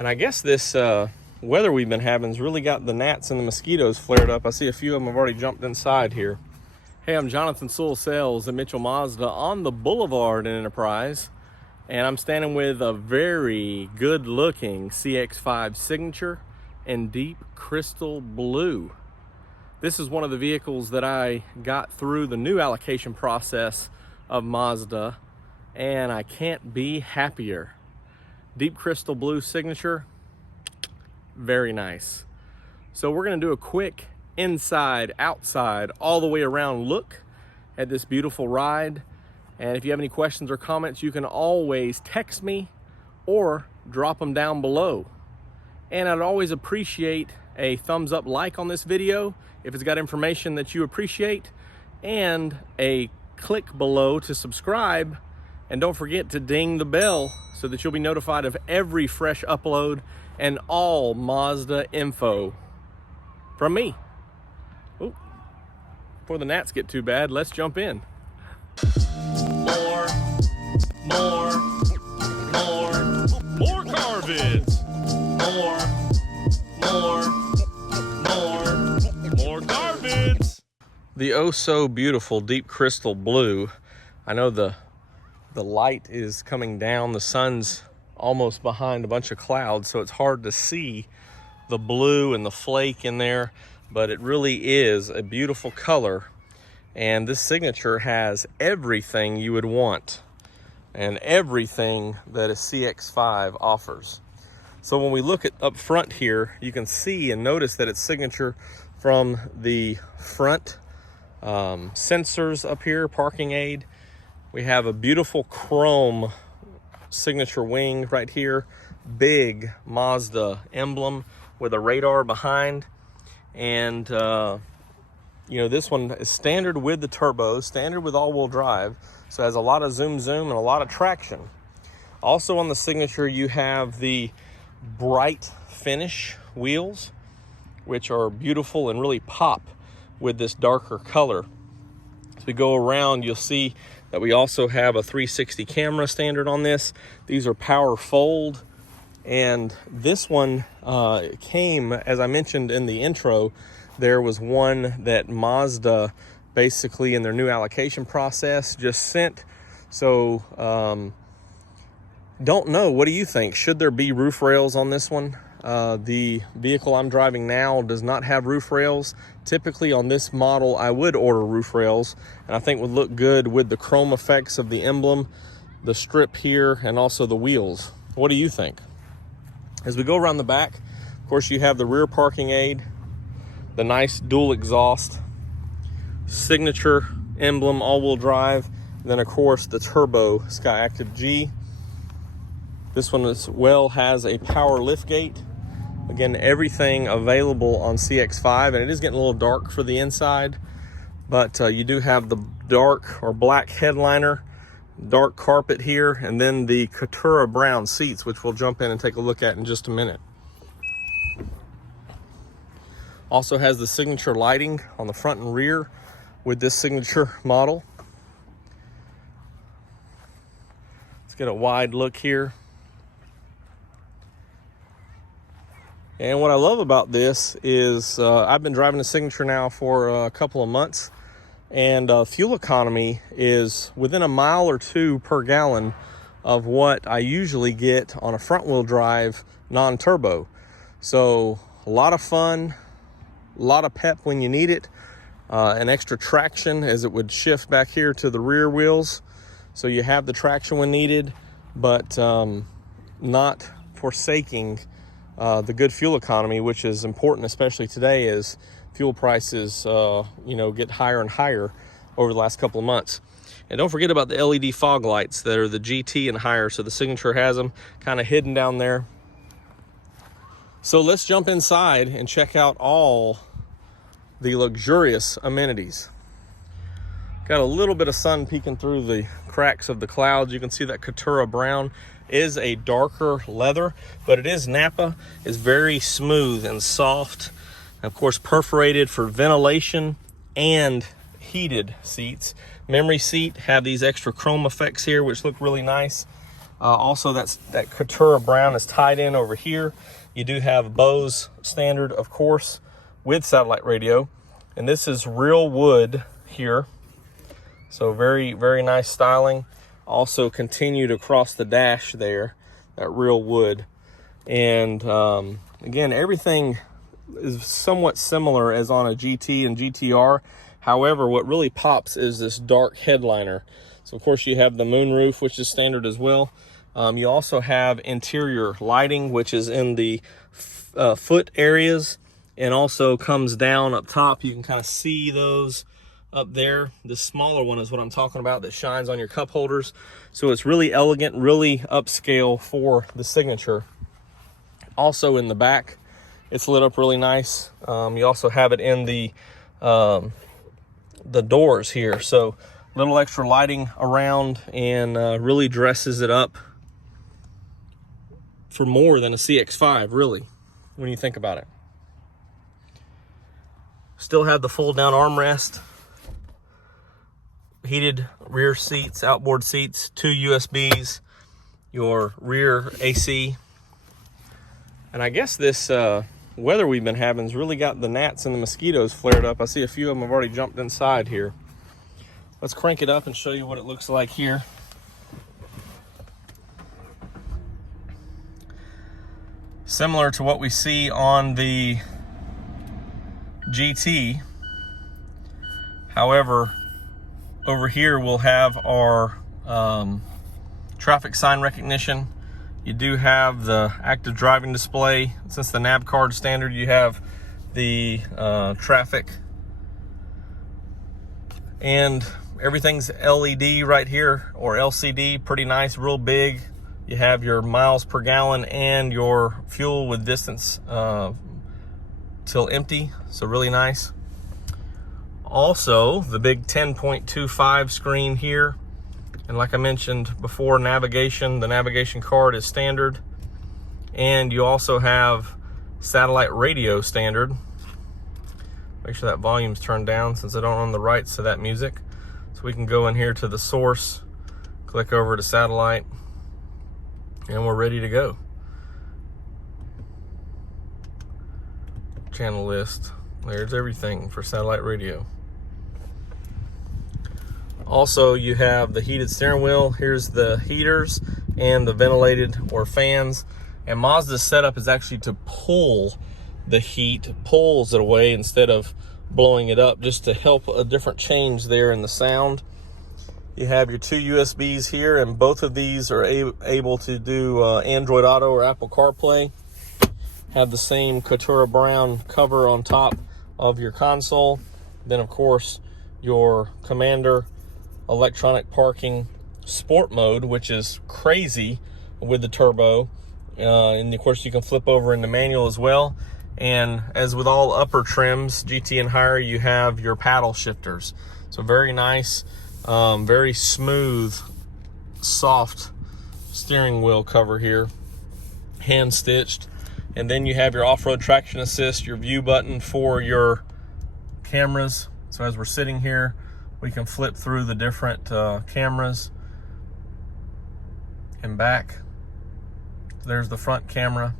And I guess this weather we've been having has really got the gnats and the mosquitoes flared up. I see a few of them have already jumped inside here. Hey, I'm Jonathan Sewell Sales at Mitchell Mazda on the Boulevard in Enterprise. And I'm standing with a very good looking CX-5 Signature in deep crystal blue. This is one of the vehicles that I got through the new allocation process of Mazda, and I can't be happier. Deep crystal blue Signature, very nice. So we're gonna do a quick inside, outside, all the way around look at this beautiful ride. And if you have any questions or comments, you can always text me or drop them down below. And I'd always appreciate a thumbs up like on this video if it's got information that you appreciate, and a click below to subscribe. And don't forget to ding the bell so that you'll be notified of every fresh upload and all Mazda info from me. Ooh, before the gnats get too bad, let's jump in. More car vids. More car vids. The oh so beautiful deep crystal blue. I know the light is coming down, the sun's almost behind a bunch of clouds, so it's hard to see the blue and the flake in there, but it really is a beautiful color. And this Signature has everything you would want and everything that a CX-5 offers. So when we look at up front here, you can see and notice that it's Signature from the front sensors up here, parking aid. We have a beautiful chrome Signature wing right here, big Mazda emblem with a radar behind. And you know, this one is standard with the turbo, standard with all-wheel drive, so it has a lot of zoom and a lot of traction. Also on the Signature, you have the bright finish wheels, which are beautiful and really pop with this darker color. As we go around, you'll see that we also have a 360 camera standard on this. These are power fold, and this one came, as I mentioned in the intro, there was one that Mazda basically in their new allocation process just sent. So don't know, what do you think? Should there be roof rails on this one? The vehicle I'm driving now does not have roof rails. Typically on this model, I would order roof rails, and I think would look good with the chrome effects of the emblem, the strip here, and also the wheels. What do you think? As we go around the back, of course, you have the rear parking aid, the nice dual exhaust, Signature emblem, all-wheel drive, and then of course the turbo Skyactiv G. This one as well has a power lift gate. Again, everything available on CX-5, and it is getting a little dark for the inside, but you do have the dark or black headliner, dark carpet here, and then the Caturra Brown seats, which we'll jump in and take a look at in just a minute. Also has the Signature lighting on the front and rear with this Signature model. Let's get a wide look here. And what I love about this is I've been driving the Signature now for a couple of months, and fuel economy is within a mile or two per gallon of what I usually get on a front wheel drive non-turbo. So a lot of fun, a lot of pep when you need it, an extra traction as it would shift back here to the rear wheels. So you have the traction when needed, but not forsaking the good fuel economy, which is important, especially today as fuel prices you know, get higher and higher over the last couple of months. And don't forget about the LED fog lights that are the GT and higher, so the Signature has them kind of hidden down there. So let's jump inside and check out all the luxurious amenities. Got a little bit of sun peeking through the cracks of the clouds. You can see that Caturra Brown is a darker leather, but it is Nappa. It's very smooth and soft. Of course, perforated for ventilation and heated seats. Memory seat have these extra chrome effects here, which look really nice. Also, that Caturra Brown is tied in over here. You do have Bose standard, of course, with satellite radio. And this is real wood here. So very, very nice styling. Also continued across the dash there, that real wood. And again, everything is somewhat similar as on a GT and GTR. However, what really pops is this dark headliner. So of course you have the moonroof, which is standard as well. You also have interior lighting, which is in the foot areas, and also comes down up top. You can kind of see those up there. The smaller one is what I'm talking about, that shines on your cup holders. So it's really elegant, really upscale for the Signature. Also in the back, it's lit up really nice. You also have it in the doors here. So little extra lighting around, and really dresses it up for more than a CX-5, really, when you think about it. Still have the fold down armrest, heated rear seats, outboard seats, 2 USBs, your rear AC. And I guess this weather we've been having has really got the gnats and the mosquitoes flared up. I see a few of them have already jumped inside here. Let's crank it up and show you what it looks like here. Similar to what we see on the GT. However, over here we'll have our traffic sign recognition. You do have the active driving display. Since the nav card standard, you have the traffic, and everything's LED right here, or LCD, pretty nice, real big. You have your miles per gallon and your fuel with distance till empty, so really nice. Also, the big 10.25 screen here. And like I mentioned before, navigation, the navigation card is standard. And you also have satellite radio standard. Make sure that volume's turned down since I don't own the rights to that music. So we can go in here to the source, click over to satellite, and we're ready to go. Channel list, there's everything for satellite radio. Also, you have the heated steering wheel. Here's the heaters and the ventilated or fans. And Mazda's setup is actually to pull the heat, pulls it away instead of blowing it up, just to help a different change there in the sound. You have your 2 USBs here, and both of these are able to do Android Auto or Apple CarPlay. Have the same Caturra Brown cover on top of your console. Then, of course, your Commander electronic parking sport mode, which is crazy with the turbo. And, of course, you can flip over into manual as well. And as with all upper trims, GT and higher, you have your paddle shifters. So very nice. Very smooth, soft steering wheel cover here, hand stitched. And then you have your off-road traction assist, your view button for your cameras. So as we're sitting here, we can flip through the different cameras and back. There's the front camera,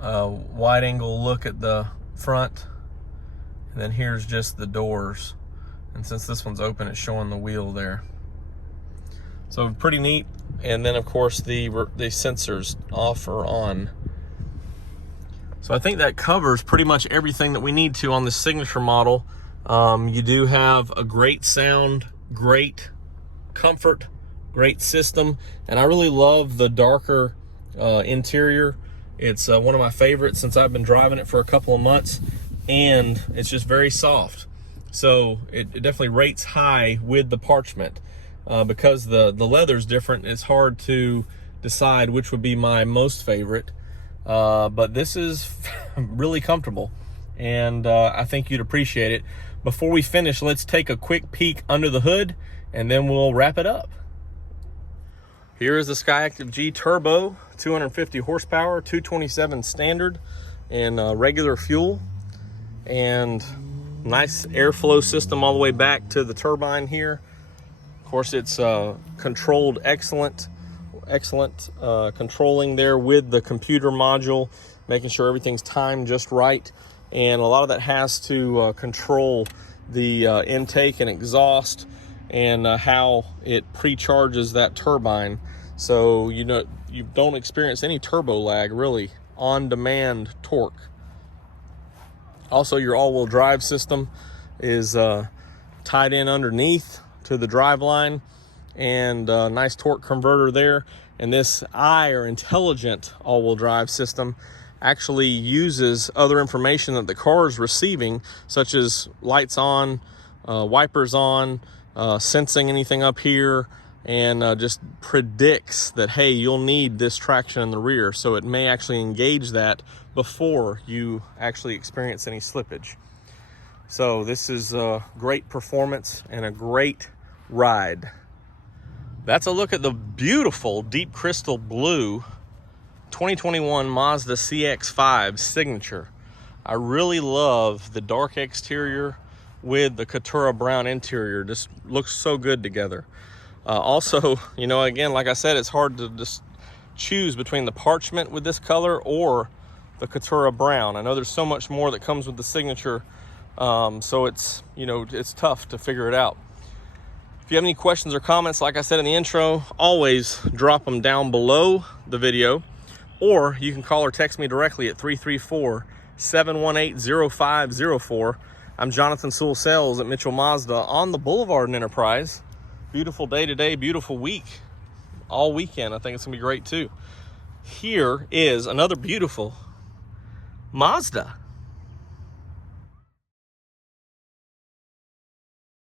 wide angle look at the front, and then here's just the doors. And since this one's open, it's showing the wheel there. So pretty neat. And then, of course, the sensors off or on. So I think that covers pretty much everything that we need to on the Signature model. You do have a great sound, great comfort, great system. And I really love the darker interior. It's one of my favorites since I've been driving it for a couple of months. And it's just very soft. So it definitely rates high with the parchment. Because the leather's different, it's hard to decide which would be my most favorite. But this is really comfortable, and I think you'd appreciate it. Before we finish, let's take a quick peek under the hood, and then we'll wrap it up. Here is the Skyactiv G Turbo, 250 horsepower, 227 standard, and regular fuel. And nice airflow system all the way back to the turbine here. Of course, it's controlled excellent controlling there with the computer module, making sure everything's timed just right. And a lot of that has to control the intake and exhaust, and how it pre-charges that turbine, so you don't experience any turbo lag, really on-demand torque. Also, your all-wheel drive system is tied in underneath to the drive line, and a nice torque converter there. And this intelligent all-wheel drive system actually uses other information that the car is receiving, such as lights on, wipers on, sensing anything up here, and just predicts that, hey, you'll need this traction in the rear, so it may actually engage that before you actually experience any slippage. So this is a great performance and a great ride. That's a look at the beautiful deep crystal blue 2021 Mazda CX-5 Signature. I really love the dark exterior with the Caturra Brown interior. Just looks so good together. Also, again, like I said, it's hard to just choose between the parchment with this color or the Caturra Brown. I know there's so much more that comes with the Signature, so it's tough to figure it out. If you have any questions or comments, like I said in the intro, always drop them down below the video, or you can call or text me directly at 334-718-0504. I'm Jonathan Sewell Sales at Mitchell Mazda on the Boulevard in Enterprise. Beautiful day today, beautiful week, all weekend. I think it's gonna be great too. Here is another beautiful Mazda.